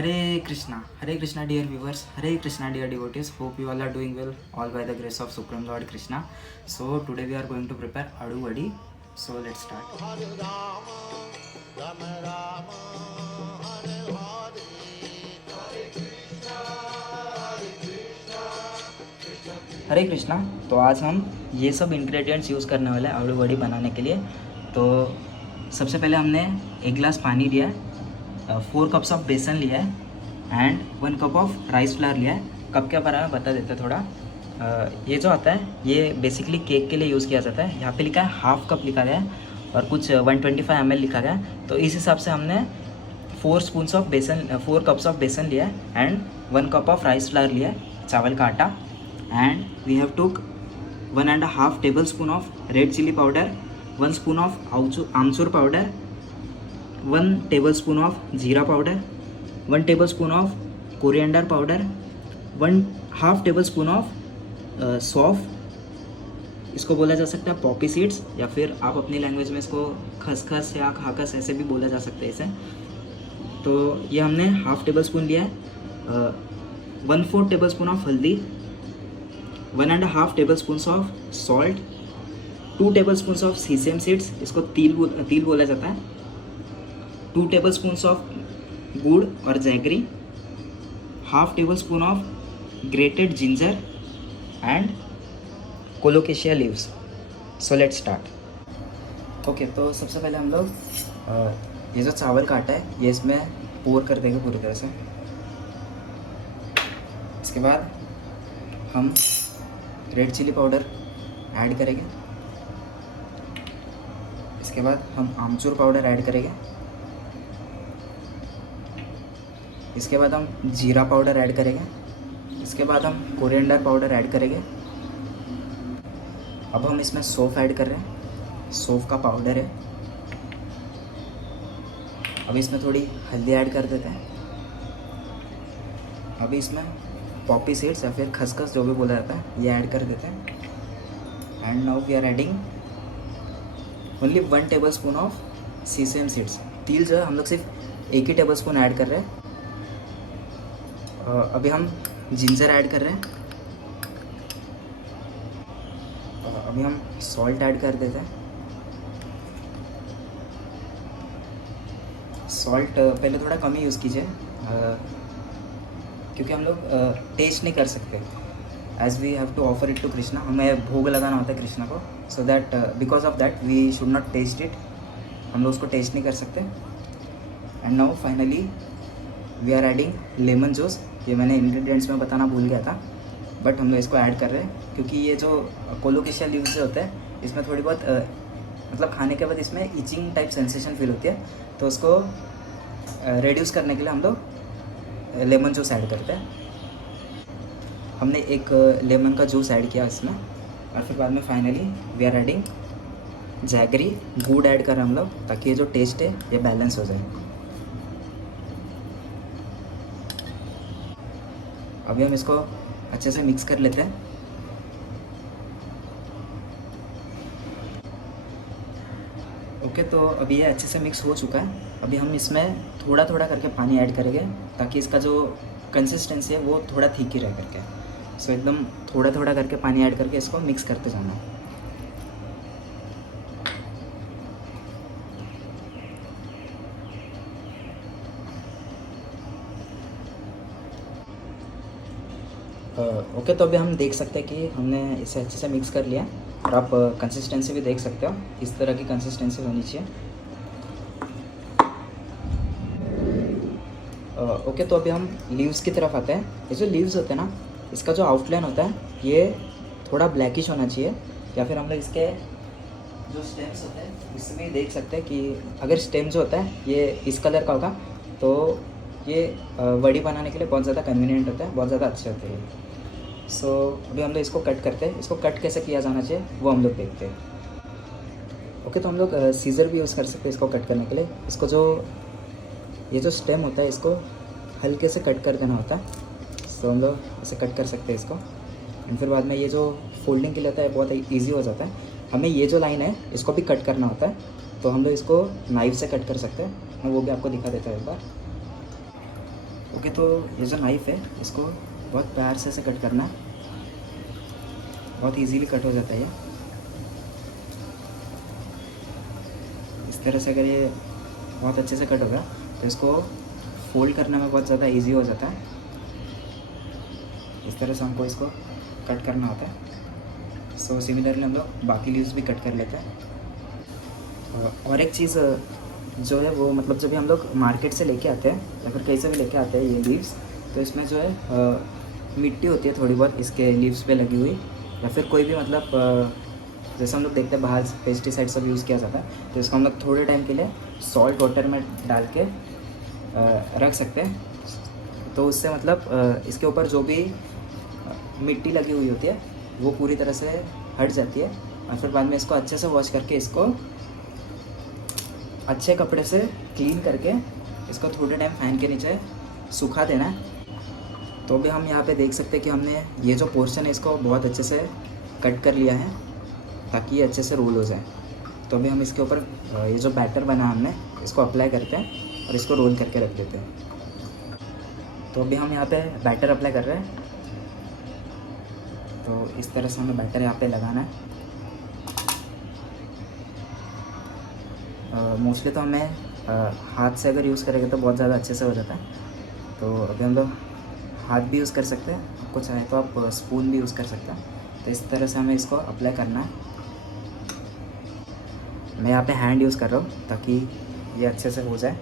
Hare Krishna, dear viewers, Hare Krishna, dear devotees. Hope you all are doing well, all by the grace of Supreme Lord Krishna. So today we are going to prepare Adu Vadi. So let's start. हरे कृष्णा। तो आज हम ये सब ingredients use करने वाले हैं आलू वड़ी बनाने के लिए। तो सबसे पहले हमने 1 गिलास पानी लिया है, 4 कप्स ऑफ बेसन लिया है and 1 cup of rice flour लिया है। कप के बारे में बता देते हैं थोड़ा। ये जो आता है ये बेसिकली केक के लिए यूज़ किया जाता है। यहाँ पे लिखा है हाफ कप लिखा गया है और कुछ 125 ml लिखा गया है। तो इस हिसाब से हमने 4 कप्स ऑफ बेसन लिया है and 1 cup of rice flour लिया है, चावल का आटा। And we have took 1.5 tablespoon of red chili powder, 1 spoon of amchur powder, 1 tablespoon of jeera powder, 1 tablespoon of coriander powder, 1/2 tablespoon of सौंफ, इसको बोला जा सकता है पॉपी सीड्स, या फिर आप अपनी लैंग्वेज में इसको खसखस या खाकस ऐसे भी बोला जा सकता है इसे। तो ये हमने 1/2 टेबलस्पून लिया है। 1/4 टेबलस्पून ऑफ हल्दी, 1.5 tablespoons of salt, 2 tablespoons of sesame seeds, इसको तिल बोला जाता है, 2 tablespoons of गुड़ और jaggery, 1/2 tablespoon of grated ginger and colocasia leaves. So let's start. Okay, तो सबसे पहले हम लोग ये जो चावल का आटा है ये इसमें पोर कर देंगे पूरी तरह से। इसके बाद हम रेड चिली पाउडर ऐड करेंगे। इसके बाद हम आमचूर पाउडर ऐड करेंगे। इसके बाद हम जीरा पाउडर ऐड करेंगे। इसके बाद हम कोरिएंडर पाउडर ऐड करेंगे। अब हम इसमें सौंफ ऐड कर रहे हैं, सौंफ का पाउडर है। अब इसमें थोड़ी हल्दी ऐड कर देते हैं। अभी इसमें पॉपी सीड्स या फिर खसखस जो भी बोला जाता है ये ऐड कर देते हैं। And now we are adding only 1 tablespoon of sesame seeds. तिल जो है हम लोग सिर्फ 1 ही टेबलस्पून ऐड कर रहे हैं। अभी हम जिंजर ऐड कर रहे हैं। अभी हम सॉल्ट ऐड कर देते हैं। सॉल्ट पहले थोड़ा कम ही यूज़ कीजिए क्योंकि हम लोग टेस्ट नहीं कर सकते। As we have to offer it to Krishna, हमें भोग लगाना होता है कृष्णा को। So that because of that we should not taste it, हम लोग उसको टेस्ट नहीं कर सकते। And now finally we are adding lemon juice. ये मैंने इंग्रेडिएंट्स में बताना भूल गया था, बट हम लोग इसको ऐड कर रहे हैं क्योंकि ये जो कोलोकेशिया लीव्स जो होता है इसमें थोड़ी बहुत मतलब खाने के बाद इसमें इचिंग टाइप सेंसेशन फील होती है। तो उसको रिड्यूस करने के लिए हम लोग लेमन जूस ऐड करते हैं। हमने एक लेमन का जूस ऐड किया इसमें। और फिर बाद में finally we are adding jaggery, गुड़ ऐड कर रहे हैं हम लोग ताकि ये जो टेस्ट है ये बैलेंस हो जाए। अभी हम इसको अच्छे से मिक्स कर लेते हैं। ओके, तो अभी ये अच्छे से मिक्स हो चुका है। अभी हम इसमें थोड़ा थोड़ा करके पानी ऐड करेंगे ताकि इसका जो कंसिस्टेंसी है वो थोड़ा ठीक ही रह करके। सो एकदम थोड़ा थोड़ा करके पानी ऐड करके इसको मिक्स करते जाना। ओके, तो अभी हम देख सकते हैं कि हमने इसे अच्छे से मिक्स कर लिया और आप कंसिस्टेंसी भी देख सकते हो, इस तरह की कंसिस्टेंसी होनी चाहिए। ओके, तो अभी हम लीव्स की तरफ आते हैं। ये जो लीव्स होते हैं ना, इसका जो आउटलाइन होता है ये थोड़ा ब्लैकिश होना चाहिए, या फिर हम लोग इसके जो स्टेम्स होते हैं इसमें भी देख सकते हैं कि अगर स्टेम जो होता है ये इस कलर का होगा तो ये वड़ी बनाने के लिए बहुत ज़्यादा कन्वीनियंट होता है, बहुत ज़्यादा अच्छे होते हैं। सो अभी हम लोग इसको कट करते हैं। इसको कट कैसे किया जाना चाहिए वो हम लोग देखते हैं। ओके, तो हम लोग सीज़र भी यूज़ कर सकते हैं इसको कट करने के लिए। इसको जो ये जो स्टेम होता है इसको हल्के से कट कर देना होता है। सो हम लोग ऐसे कट कर सकते हैं इसको। एंड फिर बाद में ये जो फोल्डिंग के लिए होता है बहुत ईजी हो जाता है। हमें ये जो लाइन है इसको भी कट करना होता है, तो हम लोग इसको नाइफ से कट कर सकते हैं। मैं वो भी आपको दिखा देता हूँ एक बार। ओके, तो ये जो नाइफ़ है इसको बहुत प्यार से ऐसे कट करना है, बहुत इजीली कट हो जाता है ये। इस तरह से अगर ये बहुत अच्छे से कट होगा तो इसको फोल्ड करने में बहुत ज़्यादा इजी हो जाता है। इस तरह से हमको इसको कट करना होता है। सो सिमिलरली हम लोग बाकी लीव्स भी कट कर लेते हैं। और एक चीज़ जो है वो मतलब जब भी हम लोग मार्केट से लेके आते हैं या फिर कहीं से भी लेके आते हैं ये लीव्स, तो इसमें जो है मिट्टी होती है थोड़ी बहुत इसके लीव्स पे लगी हुई, या फिर कोई भी मतलब जैसे हम लोग देखते हैं बाहर पेस्टिसाइड सब यूज़ किया जाता है, तो इसको हम लोग थोड़े टाइम के लिए सॉल्ट वाटर में डाल के रख सकते हैं। तो उससे मतलब इसके ऊपर जो भी मिट्टी लगी हुई होती है वो पूरी तरह से हट जाती है। और फिर बाद में इसको अच्छे से वॉश करके इसको अच्छे कपड़े से क्लीन करके इसको थोड़े टाइम फैन के नीचे सूखा देना है। तो भी हम यहाँ पे देख सकते हैं कि हमने ये जो पोर्शन है इसको बहुत अच्छे से कट कर लिया है ताकि ये अच्छे से रोल हो जाए। तो अभी हम इसके ऊपर ये जो बैटर बना हमने इसको अप्लाई करते हैं और इसको रोल करके रख देते हैं। तो अभी हम यहाँ पे बैटर अप्लाई कर रहे हैं। तो इस तरह से हमें बैटर यहाँ पे लगाना है। मोस्टली तो हमें हाथ से अगर यूज़ करेंगे तो बहुत ज़्यादा अच्छे से हो जाता है। तो अभी हम लोग हाथ भी यूज़ कर सकते हैं, आपको चाहे तो आप स्पून भी यूज़ कर सकते हैं। तो इस तरह से हमें इसको अप्लाई करना है। मैं यहाँ पे हैंड यूज़ कर रहा हूँ ताकि ये अच्छे से हो जाए।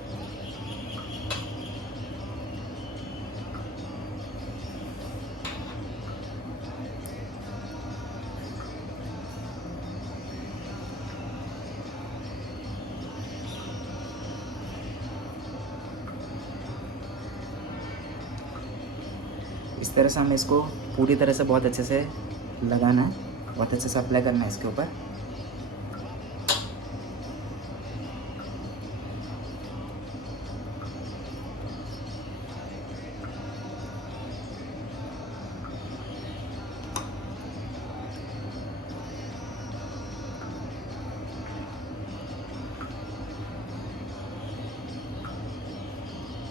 इस तरह से हमें इसको पूरी तरह से बहुत अच्छे से लगाना है, बहुत अच्छे से अप्लाई करना है इसके ऊपर।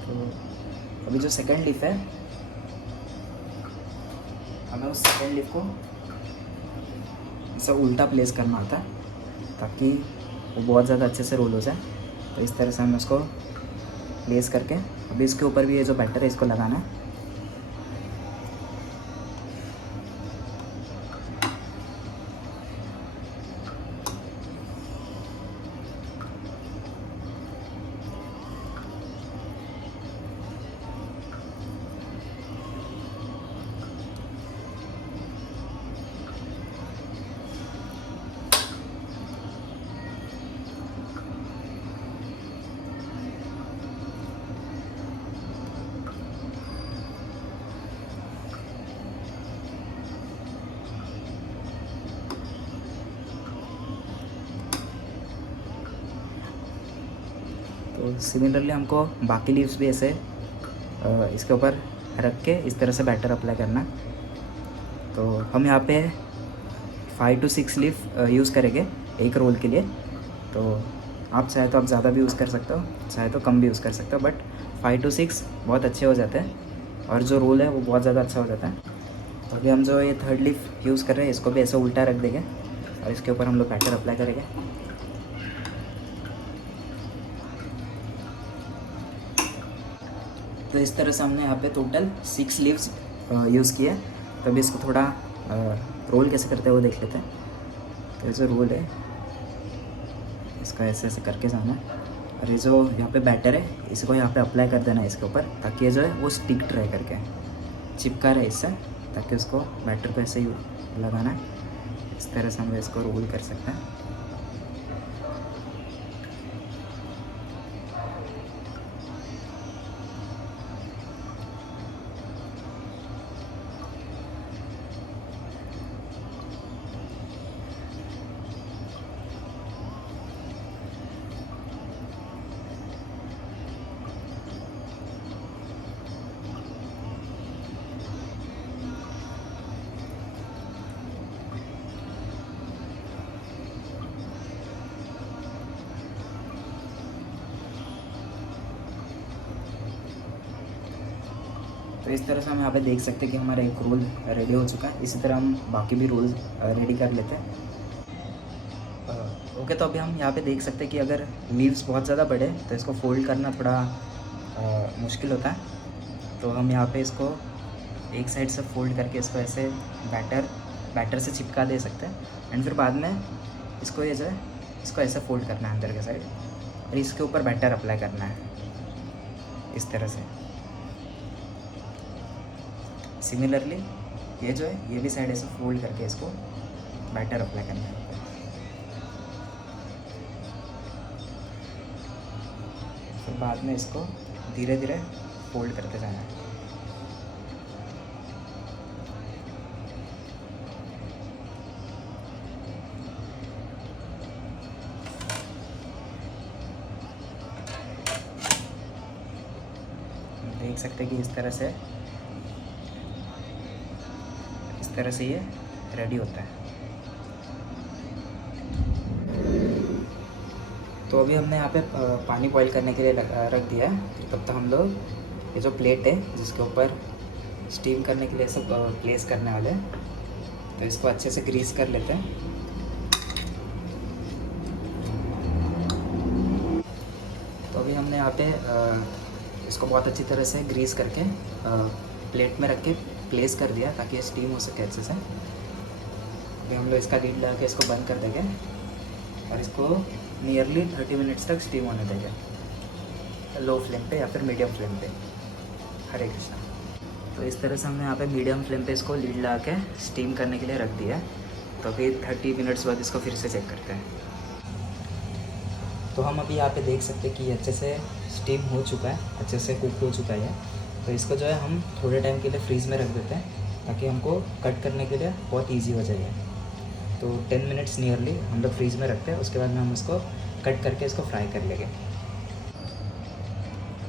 तो अभी जो सेकंड लीफ है हमें उस सेकंड लीफ को ऐसा उल्टा प्लेस करना होता है ताकि वो बहुत ज़्यादा अच्छे से रोल हो जाए। तो इस तरह से हमें उसको प्लेस करके अभी इसके ऊपर भी ये जो बैटर है इसको लगाना है। तो सिमिलरली हमको बाकी लीव्स भी ऐसे इसके ऊपर रख के इस तरह से बैटर अप्लाई करना। तो हम यहाँ पे 5 to 6 लीफ यूज़ करेंगे एक रोल के लिए। तो आप चाहे तो आप ज़्यादा भी यूज़ कर सकते हो, चाहे तो कम भी यूज़ कर सकते हो, बट 5 to 6 बहुत अच्छे हो जाते हैं और जो रोल है वो बहुत ज़्यादा अच्छा हो जाता है। तो अभी हम जो ये थर्ड लीफ यूज़ कर रहे हैं इसको भी ऐसे उल्टा रख देंगे और इसके ऊपर हम लोग बैटर अप्लाई करेंगे। तो इस तरह से हमने यहाँ पे टोटल 6 लीव्स यूज़ किए। तो अभी इसको थोड़ा रोल कैसे करते हैं वो देख लेते हैं। तो जो रोल है इसका ऐसे ऐसे करके जाना है और ये जो यहाँ पे बैटर है इसको यहाँ पे अप्लाई कर देना है इसके ऊपर ताकि ये जो है वो स्टिक रहे करके चिपका रहे इससे, ताकि उसको बैटर को ऐसे ही लगाना है। इस तरह से हम इसको रोल कर सकते हैं। तो इस तरह से हम यहाँ पे देख सकते हैं कि हमारा एक रोल रेडी हो चुका है। इसी तरह हम बाकी भी रोल्स रेडी कर लेते हैं। ओके, तो अभी हम यहाँ पे देख सकते हैं कि अगर लीव्स बहुत ज़्यादा बड़े तो इसको फोल्ड करना थोड़ा मुश्किल होता है। तो हम यहाँ पे इसको एक साइड से फोल्ड करके इसको ऐसे बैटर से चिपका दे सकते हैं। एंड फिर बाद में इसको ये जो है इसको ऐसे फोल्ड करना है अंदर के साइड, और इसके ऊपर बैटर अप्लाई करना है इस तरह से। सिमिलरली ये जो है ये भी साइड ऐसे फोल्ड करके इसको बैटर अप्लाई करना है। फिर बाद में इसको धीरे धीरे फोल्ड करते जाना है। देख सकते हैं कि इस तरह से ये रेडी होता है। तो अभी हमने यहाँ पे पानी बॉईल करने के लिए रख दिया है। तब तक हम लोग ये जो प्लेट है जिसके ऊपर स्टीम करने के लिए सब प्लेस करने वाले हैं, तो इसको अच्छे से ग्रीस कर लेते हैं। तो अभी हमने यहाँ पे इसको बहुत अच्छी तरह से ग्रीस करके प्लेट में रख के प्लेस कर दिया ताकि ये स्टीम हो सके अच्छे से। अभी हम लोग इसका लीड लगा के इसको बंद कर देंगे और इसको नियरली 30 मिनट्स तक स्टीम होने देंगे, लो फ्लेम पे या फिर मीडियम फ्लेम पे। हरे कृष्णा। तो इस तरह से हमने यहाँ पे मीडियम फ्लेम पे इसको लीड लगा के स्टीम करने के लिए रख दिया है। तो अभी 30 मिनट्स बाद इसको फिर से चेक करते हैं। तो हम अभी यहाँ पे देख सकते हैं कि अच्छे से स्टीम हो चुका है, अच्छे से कुक हो चुका है। तो इसको जो है हम थोड़े टाइम के लिए फ्रीज़ में रख देते हैं ताकि हमको कट करने के लिए बहुत ईजी हो जाएगा। तो 10 मिनट्स नियरली हम लोग फ्रीज़ में रखते हैं। उसके बाद में हम इसको कट करके इसको फ्राई कर लेंगे।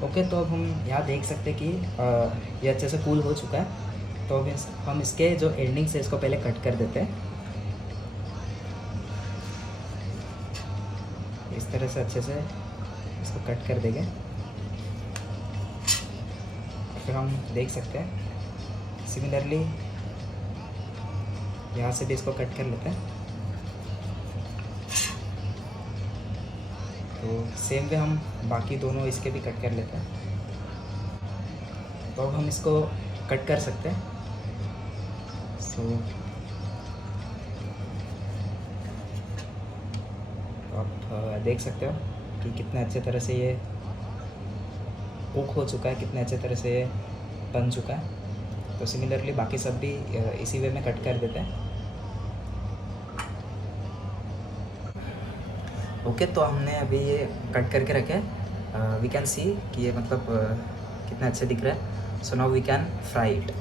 ओके, तो अब हम यहाँ देख सकते हैं कि ये अच्छे से कूल हो चुका है। तो अब हम इसके जो एंडिंग से इसको पहले कट कर देते हैं इस तरह से, अच्छे से इसको कट कर देंगे। फिर हम देख सकते हैं सिमिलरली यहाँ से भी इसको कट कर लेते हैं। तो सेम वे हम बाकी दोनों इसके भी कट कर लेते हैं। तो अब हम इसको कट कर सकते हैं। आप देख सकते हो कि कितने अच्छे तरह से ये कुक हो चुका है, कितने अच्छे तरह से ये बन चुका है। तो सिमिलरली बाकी सब भी इसी वे में कट कर देते हैं। ओके, तो हमने अभी ये कट करके रखे। वी कैन सी कि ये मतलब कितना अच्छे दिख रहा है। So now we can fry it.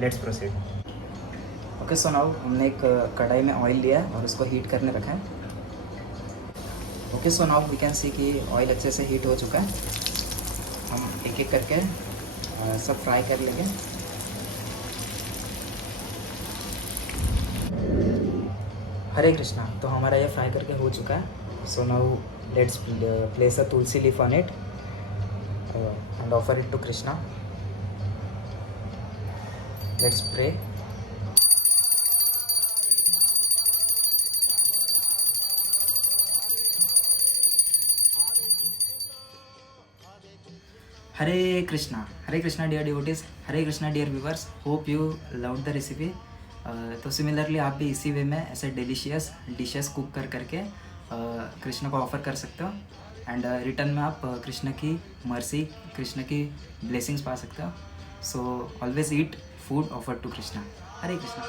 Let's proceed. Okay, so now हमने एक कढ़ाई में ऑयल लिया है और उसको हीट करने रखा है। Okay, so now we can see कि ऑयल अच्छे से हीट हो चुका है। हम एक एक करके सब फ्राई कर लेंगे। हरे कृष्णा। तो हमारा ये फ्राई करके हो चुका है। So now let's place a tulsi leaf on it and offer it to Krishna. Let's pray. Hare Krishna dear devotees, Hare Krishna dear viewers. Hope you loved the recipe. तो सिमिलरली आप भी इसी वे में ऐसे डिलीशियस डिशेस कुक करके कृष्ण को ऑफ़र कर सकते हो। एंड रिटर्न में आप कृष्ण की मर्सी, कृष्ण की ब्लेसिंग्स पा सकते हो। So always eat food offer to Krishna. Hare Krishna.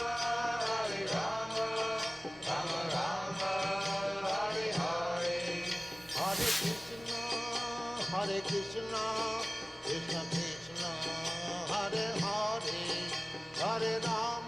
Hare Krishna, Krishna Krishna, Hare Hare, Hare Rama.